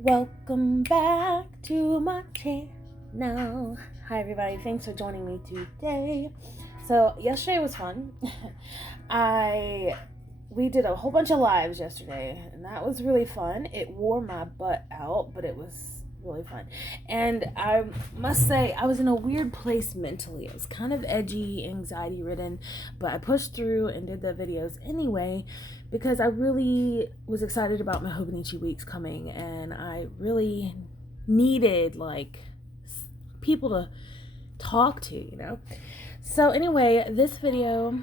Welcome back to my channel. Hi everybody, thanks for joining me today. So yesterday was fun. I we did a whole bunch of lives yesterday, and that was really fun. It wore my butt out, but it was really fun. And I must say, I was in a weird place mentally. It was kind of edgy, anxiety ridden, but I pushed through and did the videos anyway because I really was excited about my Hobonichi weeks coming, and I really needed people to talk to. So anyway, this video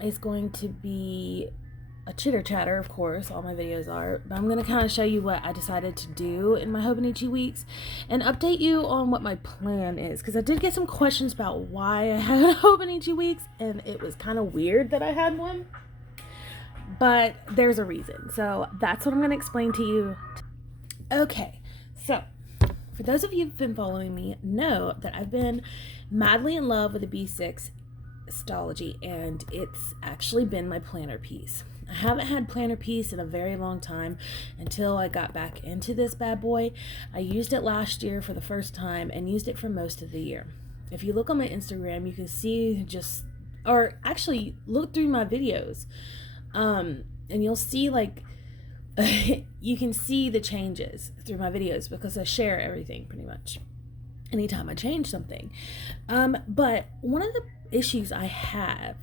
is going to be a chitter chatter, of course, all my videos are, but I'm going to kind of show you what I decided to do in my Hobonichi weeks and update you on what my plan is, because I did get some questions about why I had Hobonichi weeks, and it was kind of weird that I had one, but there's a reason. So that's what I'm going to explain to you. Okay, so for those of you who've been following me, know that I've been madly in love with the B6 astrology, and it's actually been my planner piece. I haven't had planner piece in a very long time until I got back into this bad boy. I used it last year for the first time and used it for most of the year. If you look on my Instagram, you can see or actually look through my videos, and you'll see you can see the changes through my videos because I share everything pretty much anytime I change something. But one of the issues I have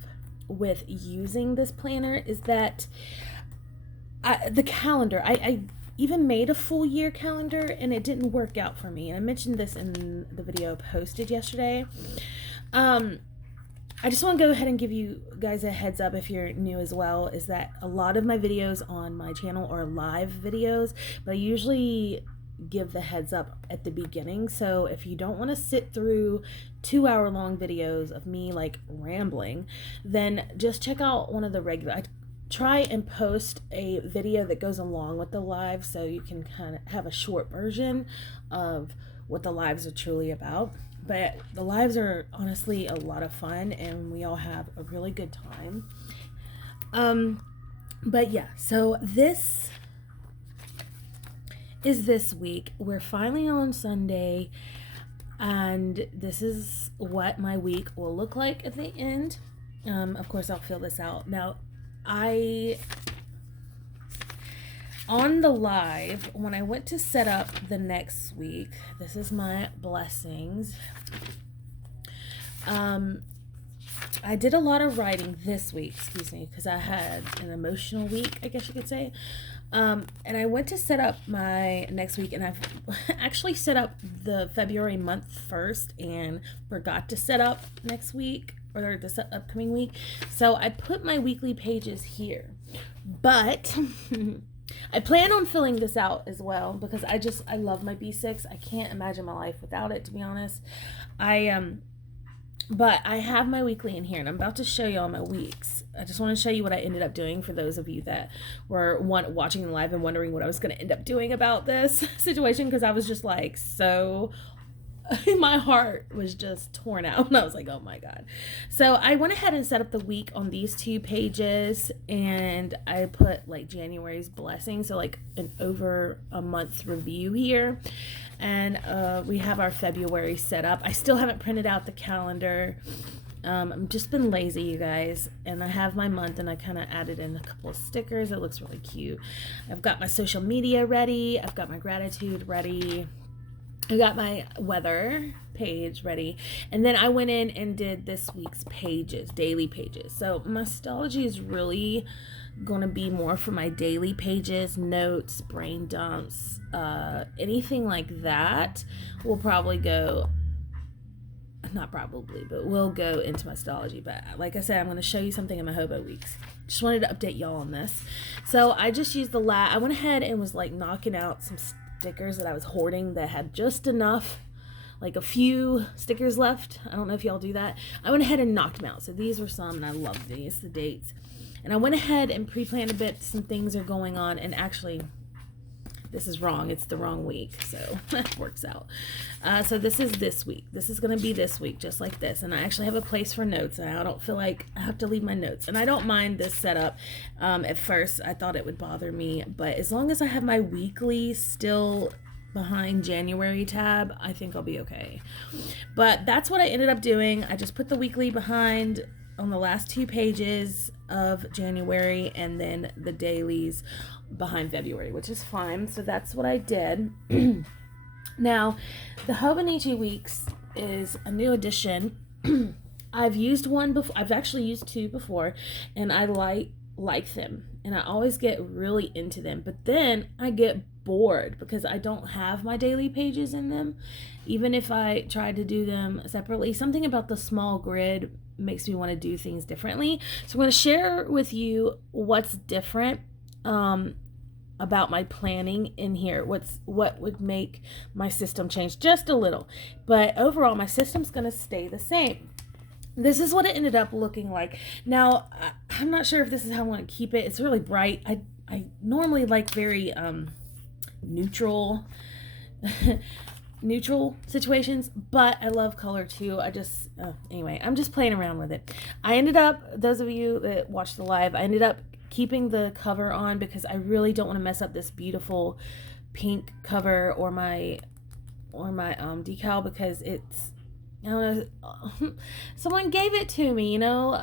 with using this planner is that the calendar, I even made a full year calendar and it didn't work out for me. And I mentioned this in the video posted yesterday. I just want to go ahead and give you guys a heads up if you're new as well, is that a lot of my videos on my channel are live videos, but I usually give the heads up at the beginning. So if you don't want to sit through 2-hour long videos of me rambling, then just check out one of the regular. I try and post a video that goes along with the live so you can kind of have a short version of what the lives are truly about. But the lives are honestly a lot of fun and we all have a really good time. But yeah, so this is this week. We're finally on Sunday, and this is what my week will look like at the end. Of course, I'll fill this out. Now, on the live, when I went to set up the next week, this is my blessings. I did a lot of writing this week, because I had an emotional week, I guess you could say. And I went to set up my next week, and I've actually set up the February month first and forgot to set up next week or this upcoming week. So I put my weekly pages here, but I plan on filling this out as well because I love my B6. I can't imagine my life without it, to be honest. But I have my weekly in here, and I'm about to show you all my weeks. I just want to show you what I ended up doing for those of you that were watching the live and wondering what I was going to end up doing about this situation, because I was just so my heart was just torn out and I was like, oh my god. So I went ahead and set up the week on these 2 pages, and I put January's blessing, so an over a month review here. And we have our February set up. I still haven't printed out the calendar. I've just been lazy, you guys. And I have my month, and I kind of added in a couple of stickers. It looks really cute. I've got my social media ready. I've got my gratitude ready. I got my weather page ready. And then I went in and did this week's pages, daily pages. So my astrology is really going to be more for my daily pages, notes, brain dumps, anything like that will probably go, not probably, but will go into my astrology. But like I said, I'm going to show you something in my Hobo weeks. Just wanted to update y'all on this. So I just used I went ahead and was knocking out some stickers that I was hoarding that had just enough, a few stickers left. I don't know if y'all do that. I went ahead and knocked them out. So these were some, and I love these, the dates. And I went ahead and pre-planned a bit. Some things are going on, and actually this is wrong. It's the wrong week, so that works out. So this is this week. This is going to be this week, just like this. And I actually have a place for notes, and I don't feel like I have to leave my notes. And I don't mind this setup. At first, I thought it would bother me, but as long as I have my weekly still behind January tab, I think I'll be okay. But that's what I ended up doing. I just put the weekly behind on the last 2 pages of January, and then the dailies behind February, which is fine. So that's what I did. Now, the Hobonichi Weeks is a new addition. I've used one before. I've actually used 2 before, and I like them, and I always get really into them. But then I get bored because I don't have my daily pages in them. Even if I try to do them separately, something about the small grid makes me want to do things differently. So I'm going to share with you what's different about my planning in here. What would make my system change just a little. But overall, my system's going to stay the same. This is what it ended up looking like. Now, I'm not sure if this is how I want to keep it. It's really bright. I normally like very neutral neutral situations, but I love color too. Anyway, I'm just playing around with it. I ended up, those of you that watched the live, I ended up keeping the cover on because I really don't want to mess up this beautiful pink cover or my decal, because it's, I don't know, someone gave it to me,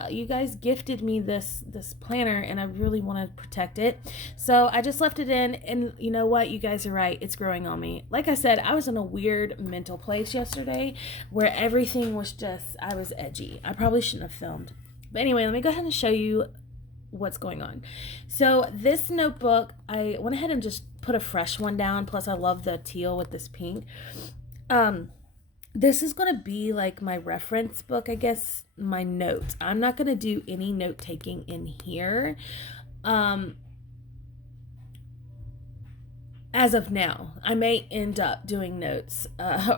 you guys gifted me this planner, and I really want to protect it. So I just left it in, and you know what? You guys are right. It's growing on me. Like I said, I was in a weird mental place yesterday where everything was just, I was edgy. I probably shouldn't have filmed. But anyway, let me go ahead and show you what's going on. So this notebook, I went ahead and just put a fresh one down. Plus I love the teal with this pink. This is going to be like my reference book, I guess, my notes. I'm not going to do any note taking in here. As of now, I may end up doing notes.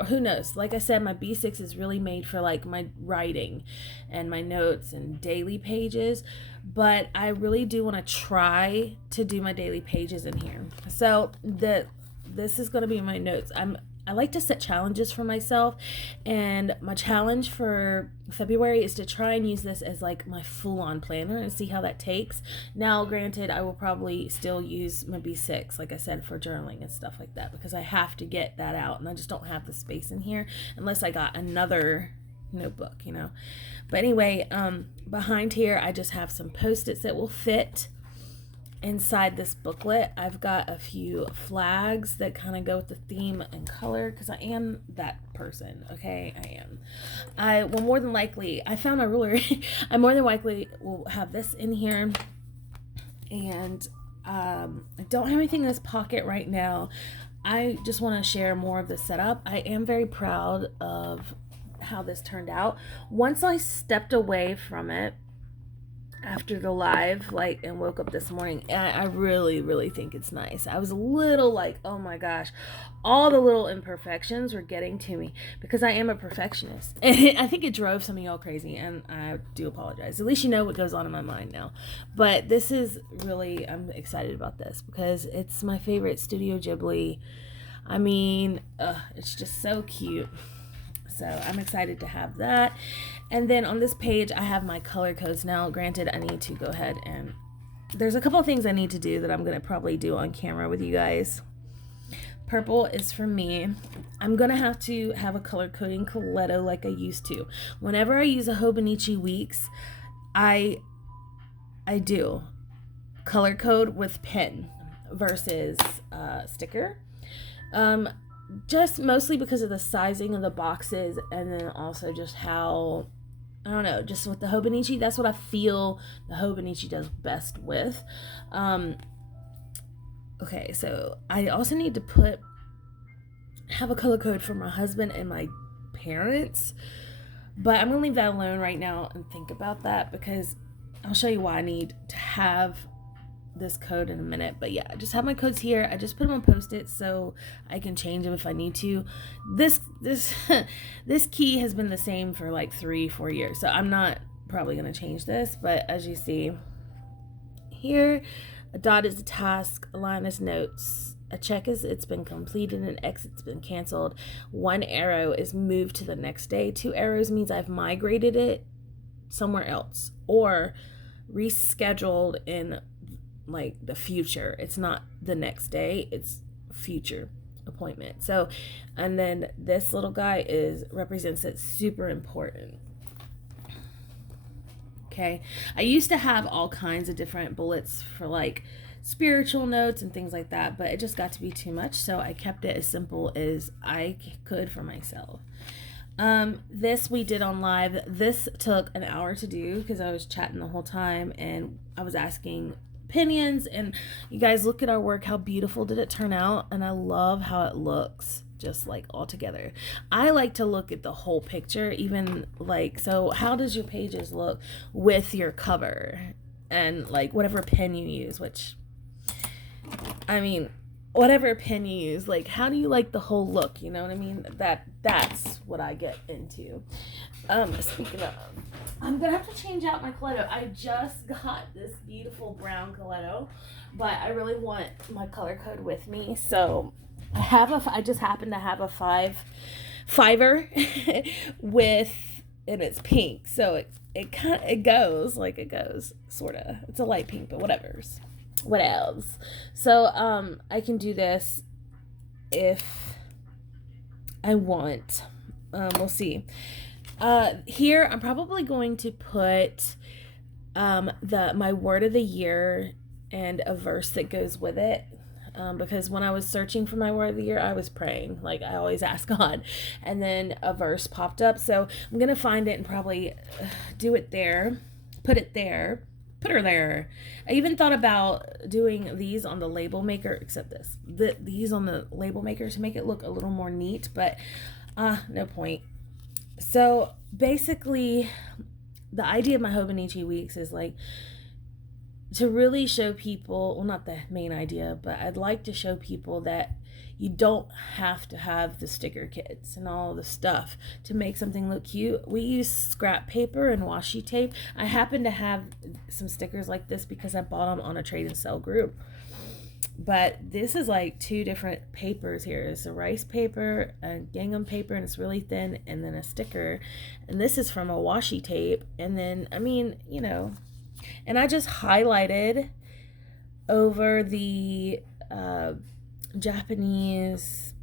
Who knows? Like I said, my B6 is really made for like my writing and my notes and daily pages. But I really do want to try to do my daily pages in here. So this is going to be my notes. I like to set challenges for myself, and my challenge for February is to try and use this as like my full-on planner and see how that takes. Now, granted, I will probably still use my B6, like I said, for journaling and stuff like that, because I have to get that out, and I just don't have the space in here unless I got another notebook, But anyway, behind here, I just have some Post-its that will fit inside this booklet. I've got a few flags that kind of go with the theme and color, because I am that person. Okay, I am. I will more than likely, I found my ruler. I more than likely will have this in here, and I don't have anything in this pocket right now. I just want to share more of the setup. I am very proud of how this turned out. Once I stepped away from it after the live, and woke up this morning, I really, really think it's nice. I was a little like, oh my gosh, all the little imperfections were getting to me, because I am a perfectionist. And I think it drove some of y'all crazy, and I do apologize. At least you know what goes on in my mind now. But this is really, I'm excited about this, because it's my favorite Studio Ghibli. I mean, it's just so cute. So I'm excited to have that. And then on this page, I have my color codes. Now, granted, I need to go ahead and there's a couple of things I need to do that I'm going to probably do on camera with you guys. Purple is for me. I'm going to have a color coding Coletto like I used to. Whenever I use a Hobonichi Weeks, I do color code with pen versus sticker. Just mostly because of the sizing of the boxes, and then also just how, I don't know, just with the Hobonichi, that's what I feel the Hobonichi does best with. Okay, so I also need to have a color code for my husband and my parents, but I'm gonna leave that alone right now and think about that, because I'll show you why I need to have this code in a minute. But yeah, I just have my codes here. I just put them on Post-its so I can change them if I need to. This key has been the same for like 3-4 years, so I'm not probably going to change this. But as you see here, a dot is a task, a line is notes, a check is it's been completed, an X it's been canceled, 1 arrow is moved to the next day, 2 arrows means I've migrated it somewhere else or rescheduled in like the future. It's not the next day, it's future. appointment. So, and then this little guy represents it super important. Okay. I used to have all kinds of different bullets for like spiritual notes and things like that, but it just got to be too much. So I kept it as simple as I could for myself. This we did on live. This took an hour to do because I was chatting the whole time and I was asking opinions, and you guys look at our work. How beautiful did it turn out? And I love how it looks just like all together. I like to look at the whole picture, even like, so how does your pages look with your cover and like whatever pen you use, which I mean, whatever pen you use, like how do you like the whole look, you know what I mean? That's what I get into. Speaking of, I'm gonna have to change out my Coletto. I just got this beautiful brown Coletto, but I really want my color code with me, so I just happen to have a fiver with, and it's pink, so it goes sort of. It's a light pink, but what else? So I can do this if I want. We'll see. Here I'm probably going to put my word of the year and a verse that goes with it. Because when I was searching for my word of the year, I was praying, like I always ask God, and then a verse popped up. So I'm gonna find it and probably do it there, put her there. I even thought about doing these on the label maker, except these on the label maker to make it look a little more neat, but no point. So basically, the idea of my Hobonichi weeks is like to really show people, well, not the main idea, but I'd like to show people that you don't have to have the sticker kits and all the stuff to make something look cute. We use scrap paper and washi tape. I happen to have some stickers like this because I bought them on a trade and sell group. But this is like two different papers here. It's a rice paper, a gingham paper, and it's really thin, and then a sticker. And this is from a washi tape. And then, I mean, you know, and I just highlighted over the Japanese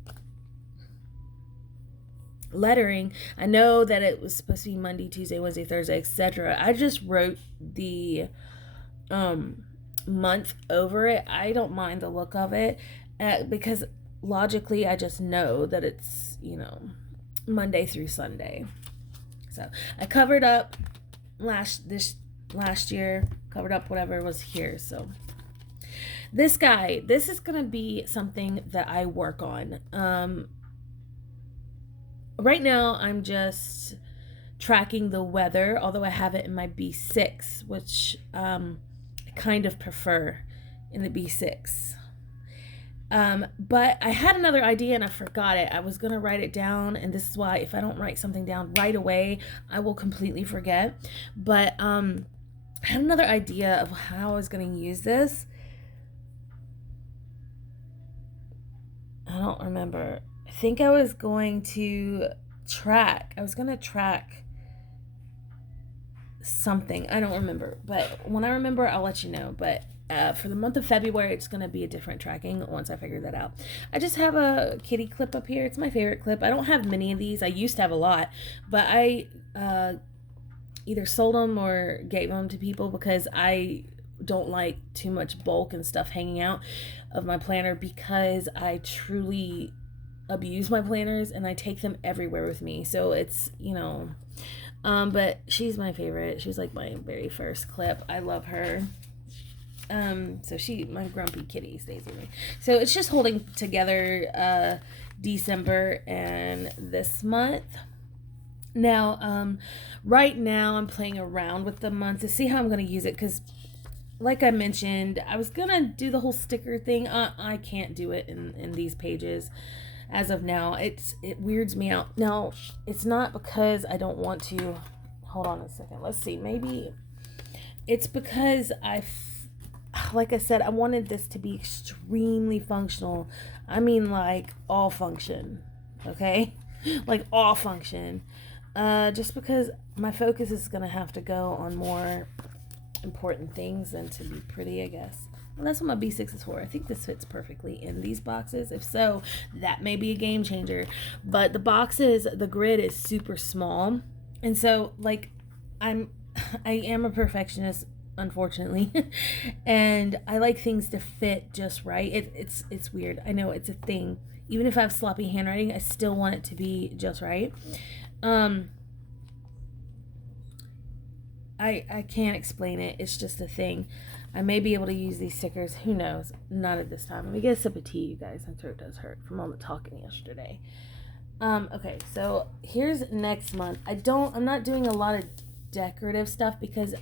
lettering. I know that it was supposed to be Monday, Tuesday, Wednesday, Thursday, etc. I just wrote the month over it. I don't mind the look of it because logically I just know that it's, you know, Monday through Sunday. So I covered up last year, covered up whatever was here. So this is gonna be something that I work on. Right now I'm just tracking the weather, although I have it in my B6, which I kind of prefer in the B6. But I had another idea and I forgot it. I was gonna write it down, and this is why if I don't write something down right away, I will completely forget. But I had another idea of how I was gonna use this. I don't remember. I think I was going to track. Something. I don't remember. But when I remember, I'll let you know. But for the month of February, it's going to be a different tracking once I figure that out. I just have a kitty clip up here. It's my favorite clip. I don't have many of these. I used to have a lot. But I either sold them or gave them to people because I don't like too much bulk and stuff hanging out of my planner, because I truly abuse my planners and I take them everywhere with me. So it's, you know, but she's my favorite. She's like my very first clip. I love her. So my grumpy kitty stays with me. So it's just holding together December and this month. Now, right now I'm playing around with the month to see how I'm going to use it, because like I mentioned, I was going to do the whole sticker thing. I can't do it in these pages as of now. It weirds me out. Now, it's not because I don't want to. Hold on a second. Let's see. Maybe it's because like I said, I wanted this to be extremely functional. I mean, like all function. Okay? Like all function. Just because my focus is going to have to go on more important things than to be pretty, I guess. Well, that's what my B6 is for. I think this fits perfectly in these boxes. If so, that may be a game changer. But the boxes, the grid is super small. And so, like, I am a perfectionist, unfortunately. And I like things to fit just right. It's weird. I know it's a thing. Even if I have sloppy handwriting, I still want it to be just right. I can't explain it. It's just a thing. I may be able to use these stickers. Who knows? Not at this time. Let me get a sip of tea, you guys. My throat does hurt from all the talking yesterday. Okay, so here's next month. I'm not doing a lot of decorative stuff because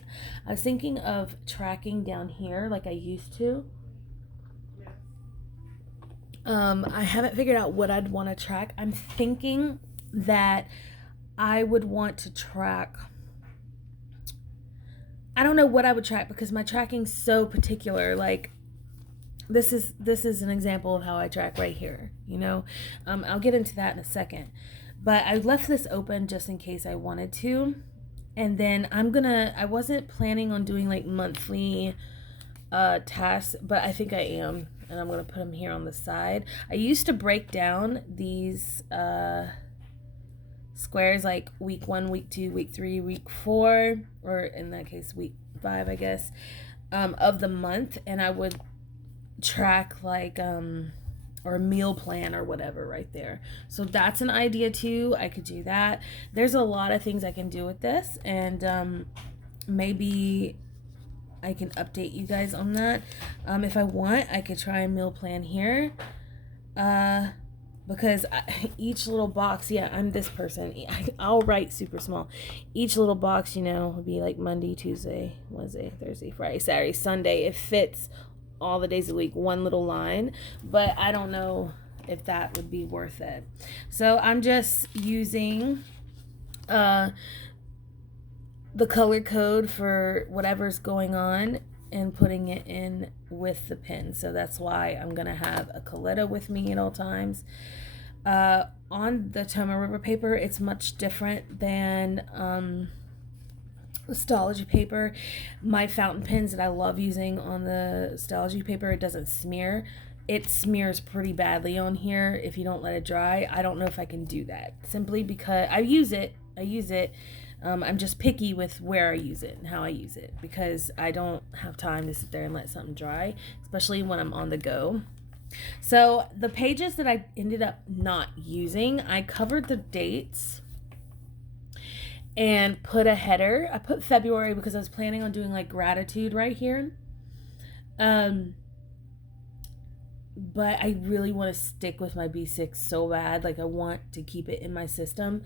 I was thinking of tracking down here like I used to. I haven't figured out what I'd want to track. I'm thinking that I would want to track. I don't know what I would track because my tracking's so particular. Like this is an example of how I track right here, you know. I'll get into that in a second. But I left this open just in case I wanted to. And then I wasn't planning on doing like monthly tasks, but I think I am. And I'm going to put them here on the side. I used to break down these squares like week 1, week 2, week 3, week 4, or in that case week 5, I guess, of the month, and I would track like or a meal plan or whatever right there. So that's an idea too. I could do that. There's a lot of things I can do with this, and maybe I can update you guys on that. If I want, I could try a meal plan here. Because each little box, yeah, I'm this person. I'll write super small. Each little box, you know, would be like Monday, Tuesday, Wednesday, Thursday, Friday, Saturday, Sunday. It fits all the days of the week, one little line. But I don't know if that would be worth it. So I'm just using the color code for whatever's going on and putting it in with the pen. So that's why I'm gonna have a Coletta with me at all times. On the Toma River paper, it's much different than Stalogy paper. My fountain pens that I love using on the Stalogy paper, it doesn't smear. It smears pretty badly on here if you don't let it dry. I don't know if I can do that, simply because I use it. I'm just picky with where I use it and how I use it because I don't have time to sit there and let something dry, especially when I'm on the go. So the pages that I ended up not using, I covered the dates and put a header. I put February because I was planning on doing like gratitude right here. But I really want to stick with my B6 so bad. Like I want to keep it in my system.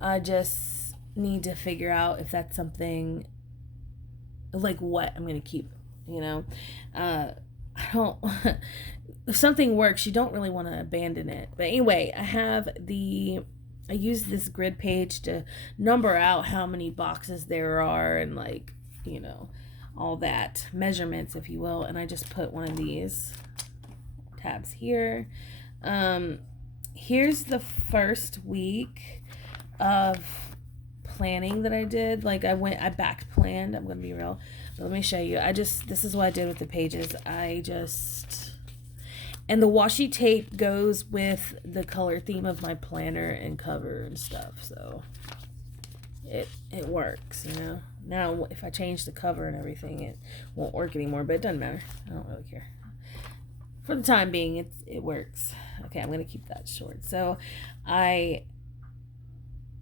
I just need to figure out if that's something like what I'm gonna keep, you know. I don't if something works, you don't really want to abandon it. But anyway, I use this grid page to number out how many boxes there are and, like, you know, all that measurements, if you will. And I just put one of these tabs here. Here's the first week of planning that I did. Like I back planned. I'm gonna be real, but let me show you. This is what I did with the pages. And the washi tape goes with the color theme of my planner and cover and stuff, so it works, you know. Now if I change the cover and everything, it won't work anymore, but it doesn't matter. I don't really care. For the time being, it works. Okay, I'm gonna keep that short. So I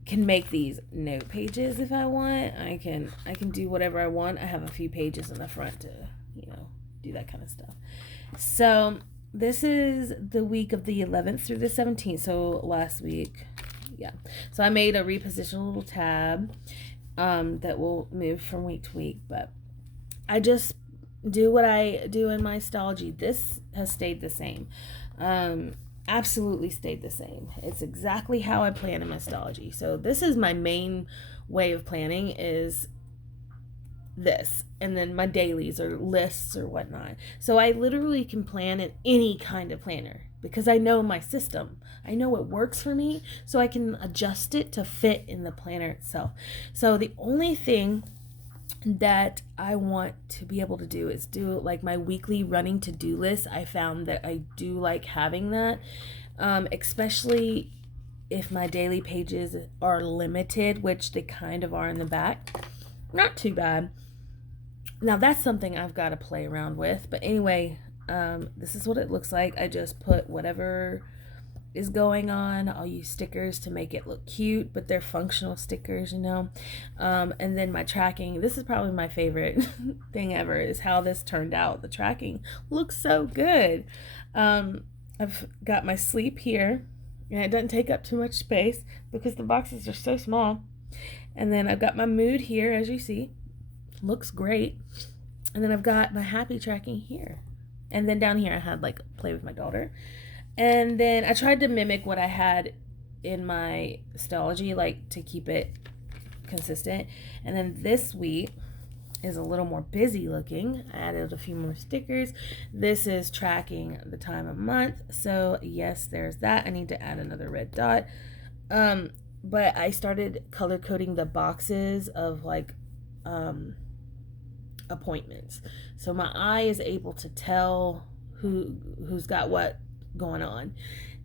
can make these note pages if I want. I can do whatever I want. I have a few pages in the front to, you know, do that kind of stuff. So this is the week of the 11th through the 17th. So last week, yeah. So I made a reposition little tab that will move from week to week, but I just do what I do in my Stalogy. This has stayed the same. Absolutely stayed the same. It's exactly how I plan in my Stalogy. So this is my main way of planning, is this, and then my dailies or lists or whatnot. So I literally can plan in any kind of planner because I know my system. I know it works for me, so I can adjust it to fit in the planner itself. So the only thing that I want to be able to do is do like my weekly running to-do list. I found that I do like having that, especially if my daily pages are limited, which they kind of are in the back. Not too bad. Now that's something I've got to play around with. But anyway, this is what it looks like. I just put whatever is going on. I'll use stickers to make it look cute, but they're functional stickers, you know. And then my tracking. This is probably my favorite thing ever, is how this turned out. The tracking looks so good. I've got my sleep here, and it doesn't take up too much space because the boxes are so small. And then I've got my mood here, as you see. Looks great. And then I've got my happy tracking here. And then down here I had like play with my daughter. And then I tried to mimic what I had in my Stalogy, like to keep it consistent. And then this week is a little more busy looking. I added a few more stickers. This is tracking the time of month. So yes, there's that. I need to add another red dot. But I started color coding the boxes of like appointments. So my eye is able to tell who's got what going on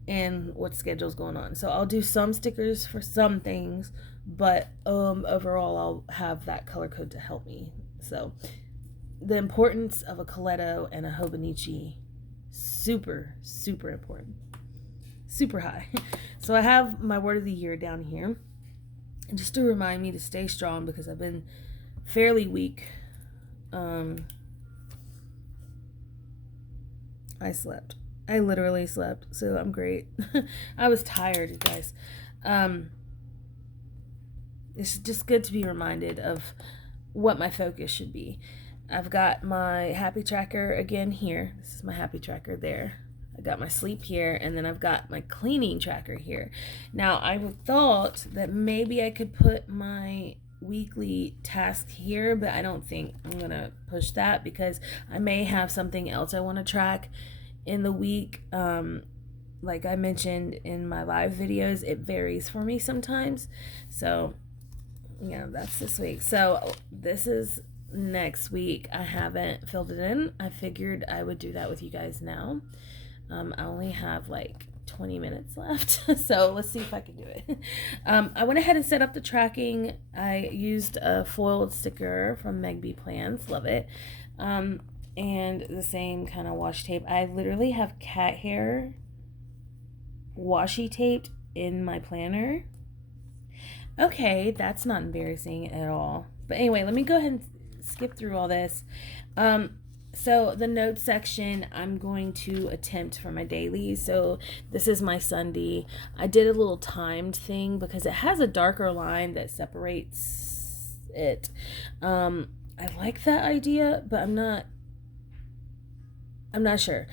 and what schedule's going on. So I'll do some stickers for some things, but overall I'll have that color code to help me. So the importance of a Coletto and a Hobonichi, super important, super high. So I have my word of the year down here, and just to remind me to stay strong because I've been fairly weak. I slept. I literally slept, so I'm great. I was tired, you guys. It's just good to be reminded of what my focus should be. I've got my happy tracker again here. This is my happy tracker there. I got my sleep here, and then I've got my cleaning tracker here. Now, I thought that maybe I could put my weekly task here, but I don't think I'm gonna push that because I may have something else I want to track in the week. Like I mentioned in my live videos, it varies for me sometimes. So yeah, that's this week. So this is next week. I haven't filled it in. I figured I would do that with you guys now. I only have like 20 minutes left, so let's see if I can do it. I went ahead and set up the tracking. I used a foiled sticker from Megby Plans, love it, and the same kind of washi tape. I literally have cat hair washi taped in my planner. Okay, that's not embarrassing at all. But anyway, let me go ahead and skip through all this. So the notes section, I'm going to attempt for my dailies. So this is my Sunday. I did a little timed thing because it has a darker line that separates it. I like that idea, but I'm not sure.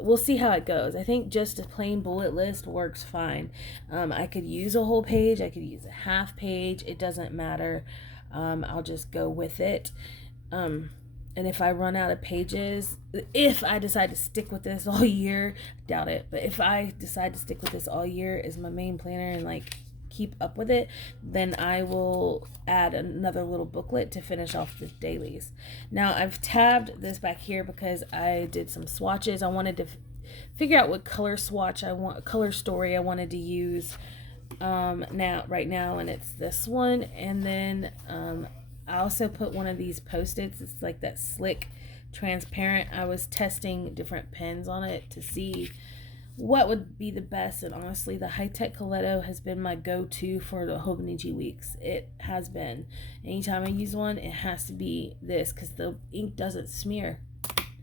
We'll see how it goes. I think just a plain bullet list works fine. I could use a whole page. I could use a half page. It doesn't matter. I'll just go with it. And if I run out of pages, if I decide to stick with this all year, doubt it, but if I decide to stick with this all year as my main planner and like keep up with it, then I will add another little booklet to finish off the dailies. Now I've tabbed this back here because I did some swatches. I wanted to figure out what color swatch color story I wanted to use right now, and it's this one. And then I also put one of these Post-its. It's like that slick transparent. I was testing different pens on it to see what would be the best, and honestly the high-tech Coletto has been my go-to for the Hobonichi weeks. It has been. Anytime I use one, it has to be this because the ink doesn't smear.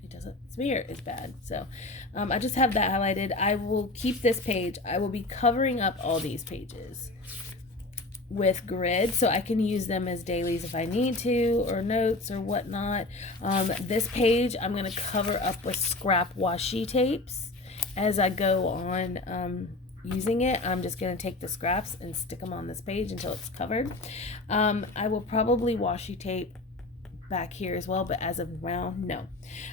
It doesn't smear as bad. So I just have that highlighted. I will keep this page. I will be covering up all these pages with grid so I can use them as dailies if I need to, or notes or whatnot. This page I'm going to cover up with scrap washi tapes as I go on using it. I'm just going to take the scraps and stick them on this page until it's covered. I will probably washi tape back here as well, but as of now, no.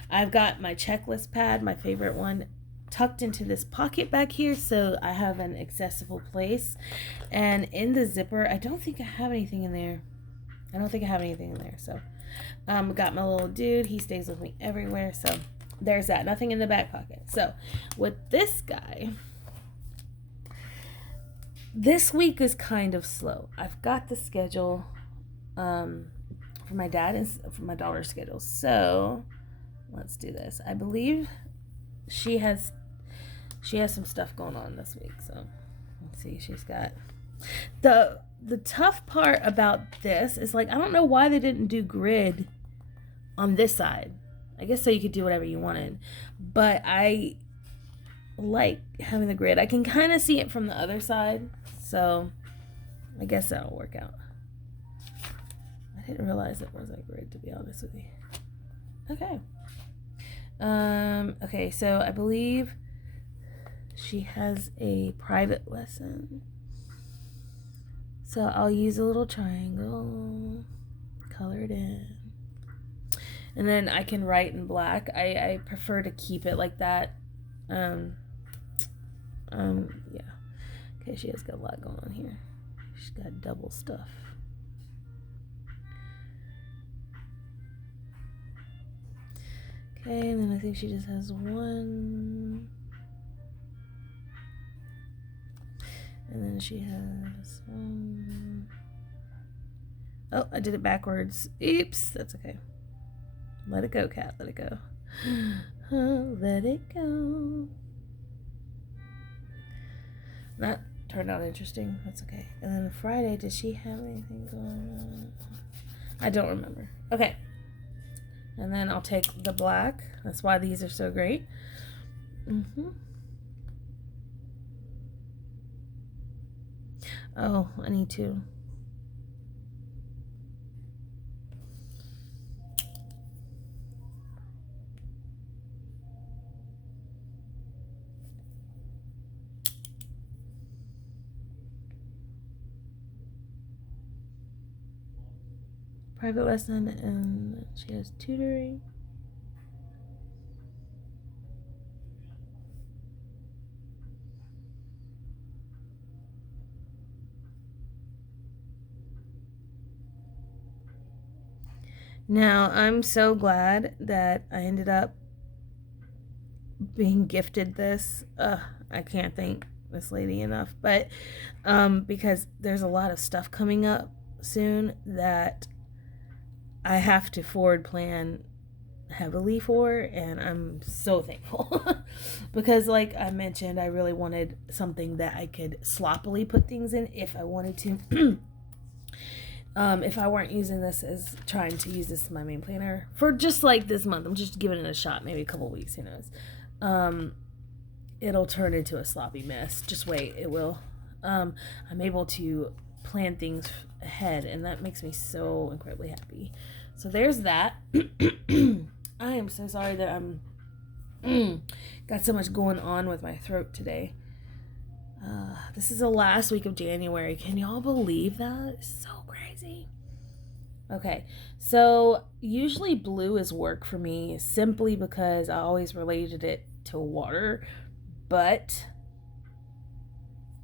I've got my checklist pad, my favorite one, tucked into this pocket back here so I have an accessible place. And in the zipper, I don't think I have anything in there. I don't think I have anything in there. So, got my little dude. He stays with me everywhere. So, there's that. Nothing in the back pocket. So, with this guy, this week is kind of slow. I've got the schedule for my dad and for my daughter's schedule. So, let's do this. I believe she has some stuff going on this week. So, let's see. She's got the tough part about this is, like, I don't know why they didn't do grid on this side. I guess so you could do whatever you wanted, but I like having the grid. I can kind of see it from the other side, so I guess that'll work out. I didn't realize it was a grid, to be honest with you. Okay. Okay, so I believe she has a private lesson. So I'll use a little triangle, color it in. And then I can write in black. I prefer to keep it like that. Yeah. Okay, she has got a lot going on here. She's got double stuff. Okay, and then I think she just has one. And then she has oh, I did it backwards. Oops, that's okay. Let it go, cat. Let it go. Oh, let it go. That turned out interesting. That's okay. And then Friday, did she have anything going on? I don't remember. Okay. And then I'll take the black. That's why these are so great. Oh, I need to. Private lesson, and she has tutoring. Now, I'm so glad that I ended up being gifted this. I can't thank this lady enough, but because there's a lot of stuff coming up soon that I have to forward plan heavily for, and I'm so thankful because, like I mentioned, I really wanted something that I could sloppily put things in if I wanted to. If I weren't using this as trying to use this as my main planner for just like this month, I'm just giving it a shot, maybe a couple weeks, who knows. It'll turn into a sloppy mess. Just wait, it will. I'm able to plan things ahead, and that makes me so incredibly happy. So there's that. I am so sorry that I'm got so much going on with my throat today. This is the last week of January. Can y'all believe that? It's so crazy. Okay, so usually blue is work for me simply because I always related it to water, but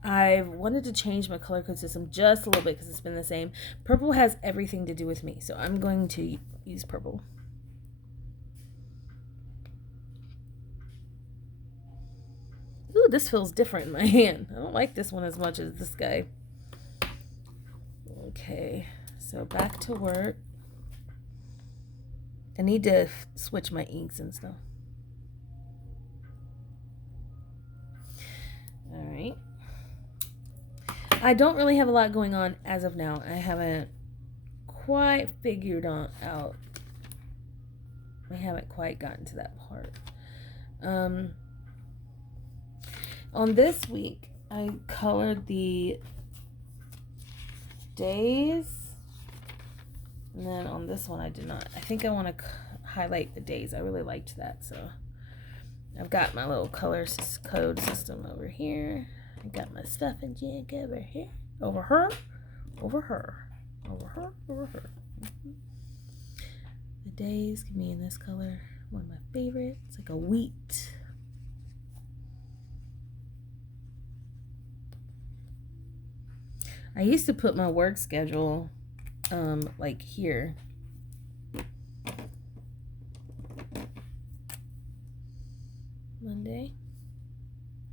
I've wanted to change my color code system just a little bit because it's been the same. Purple has everything to do with me, so I'm going to use purple. Ooh, this feels different in my hand. I don't like this one as much as this guy. Okay, so back to work. I need to switch my inks and stuff. All right. I don't really have a lot going on as of now. I haven't quite figured out. I haven't quite gotten to that part. On this week, I colored the days, and then on this one I did not. I think I want to highlight the days. I really liked that, so I've got my little color code system over here. I got my stuff and junk over here, over her. The days can be in this color, one of my favorites. It's like a wheat. I used to put my work schedule like here. Monday,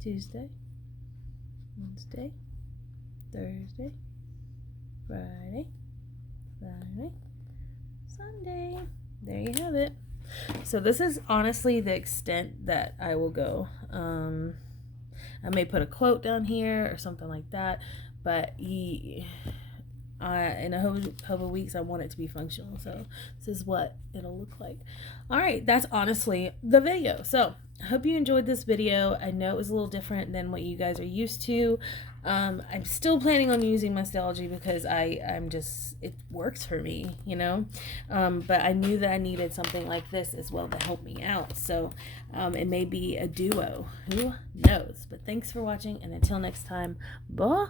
Tuesday, Wednesday, Thursday, Friday, Saturday, Sunday. There you have it. So this is honestly the extent that I will go. I may put a quote down here or something like that, but in a Hobo weeks, I want it to be functional. So this is what it'll look like. All right, that's honestly the video. So I hope you enjoyed this video. I know it was a little different than what you guys are used to. I'm still planning on using Nostalgia because it works for me, you know. But I knew that I needed something like this as well to help me out. So it may be a duo. Who knows? But thanks for watching, and until next time, bye.